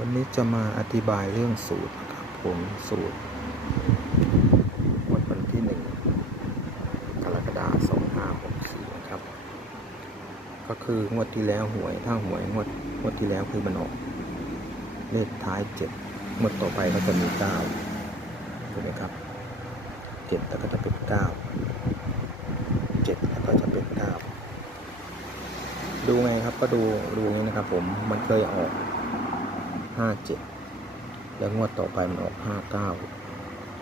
วันนี้จะมาอธิบายเรื่องสูตรนะครับผมสูตรวันวันที่หนึ่งกรกฎาคมสองห้าหกสี่นะครับ ก็คืองวดที่แล้วหวยถ้าหวยงวดงวดที่แล้วคือมันออก เลขท้ายเจ็ดงวดต่อไปก็จะมีเก้าถูกไหมครับเจ็ดแล้วก็จะเป็นเก้าเจ็ดแล้วก็จะเป็นเก้าดูไงครับก็ดูดูงนี้นะครับ ผมมันเคยออก ห้าเจ็ดแล้วงวดต่อไปมันออกห้าเก้า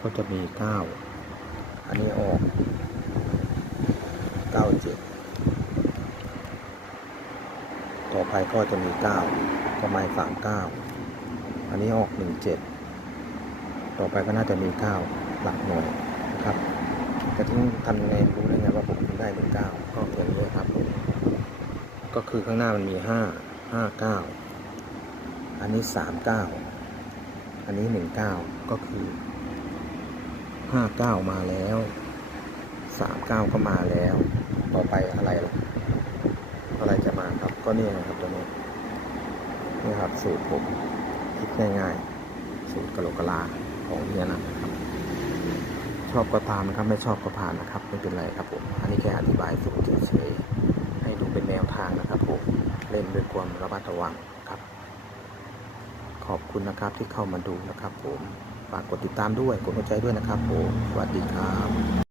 ก็จะมีเก้าอันนี้ออกเก้าเจ็ดต่อไปก็จะมีเก้าก็มาสามเก้าอันนี้ออกหนึ่งเจ็ดต่อไปก็น่าจะมีเก้าหลักหน่วยนะครับแต่ที่ทำยังไงรู้ได้ไงว่าผมได้หนึ่งเก้าก็อย่างนี้ครับผมก็คือข้างหน้ามันมีห้าห้าเก้า อันนี้สามเก้าอันนี้หนึ่งเก้าก็คือห้าเก้ามาแล้วสามเก้าก็มาแล้ว ต่อไปอะไรล่ะ อะไรจะมาครับ ก็นี่นะครับตัวนี้นี่ครับสูตรผมคิดง่ายๆ สูตรกะโหลกะลาของเฮียนะครับ ชอบก็ตามนะครับ ไม่ชอบก็ผ่านนะครับ ไม่เป็นไรครับผม อันนี้แค่อธิบายสูตรเฉยๆให้ดูเป็นแนวทางนะครับผม เล่นด้วยความระมัดระวังครับ ขอบคุณนะครับที่เข้ามาดูนะครับผม ฝากกดติดตามด้วย กดหัวใจด้วยนะครับผม สวัสดีครับ